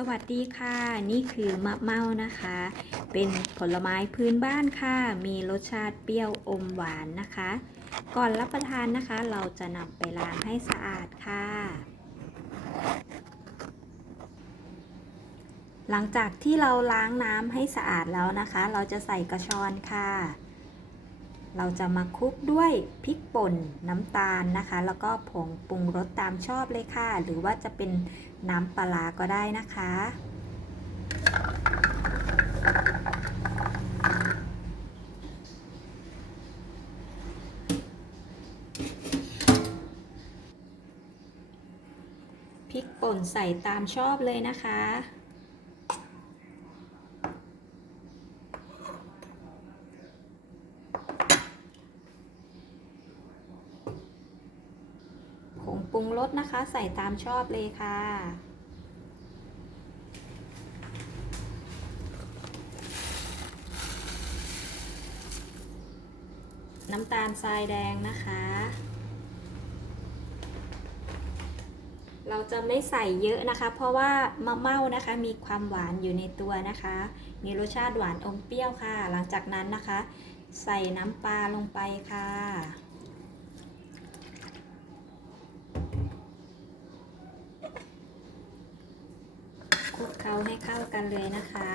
สวัสดีค่ะ นี่คือมะเมานะคะ เป็นผลไม้พื้นบ้านค่ะ มีรสชาติเปรี้ยวอมหวานนะคะ ก่อนรับประทานนะคะ เราจะนำไปล้างให้สะอาดค่ะ หลังจากที่เราล้างน้ำให้สะอาดแล้วนะคะ เราจะใส่กระชอนค่ะ เราจะมาคลุกด้วยพริกป่นน้ำตาลนะคะ แล้วก็ผงปรุงรสตามชอบเลยค่ะ หรือว่าจะเป็นน้ำปลาร้าก็ได้นะคะ พริกป่นใส่ตามชอบเลยนะคะ ผง ปรุงรสนะคะ ใส่ตามชอบเลยค่ะน้ำตาลทรายแดงนะคะ เราจะไม่ใส่เยอะนะคะ เพราะว่ามะเม่านะคะ มีความหวานอยู่ในตัวนะคะ มีรสชาติหวานอมเปรี้ยวค่ะ หลังจากนั้นนะคะ ใส่น้ำปลาลงไปค่ะ คลุก เคล้าให้เข้ากันเลยนะคะ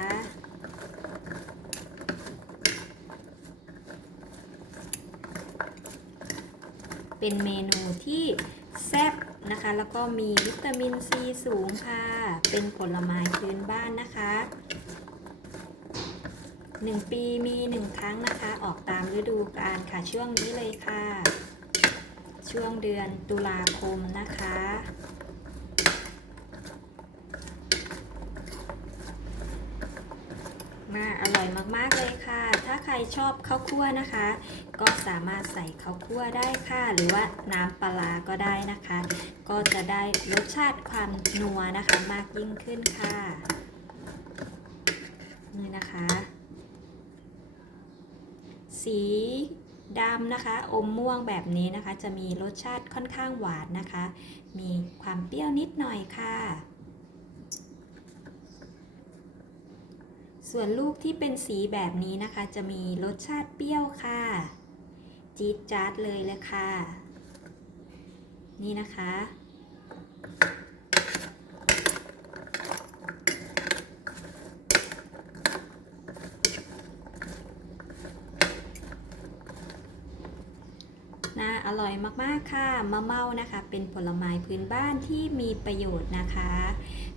เป็นเมนูที่แซ่บนะคะ แล้วก็มีวิตามินซีสูงค่ะ เป็นผลไม้พื้นบ้านนะคะ1ปีมี1ครั้งนะคะ ออกตามฤดูกาลค่ะช่วงนี้เลยค่ะ ช่วงเดือนตุลาคมนะคะ มาอร่อยมากๆเลยค่ะ ถ้าใครชอบข้าวคั่วนะคะ ก็สามารถใส่ข้าวคั่วได้ค่ะ หรือว่าน้ำปลาร้าก็ได้นะคะ ก็จะได้รสชาติความนัวนะคะมากยิ่งขึ้นค่ะนี่นะคะ สีดำนะคะ อมม่วงแบบนี้นะคะ จะมีรสชาติค่อนข้างหวานนะคะ มีความเปรี้ยวนิดหน่อยค่ะ ส่วนลูกที่เป็นสีแบบนี้นะคะ จะมีรสชาติเปรี้ยวค่ะ จี๊ดจ๊าดเลยเลยค่ะ นี่นะคะ น่าอร่อยมาก ๆ ค่ะ มะเมานะคะ เป็นผลไม้พื้นบ้านที่มีประโยชน์นะคะ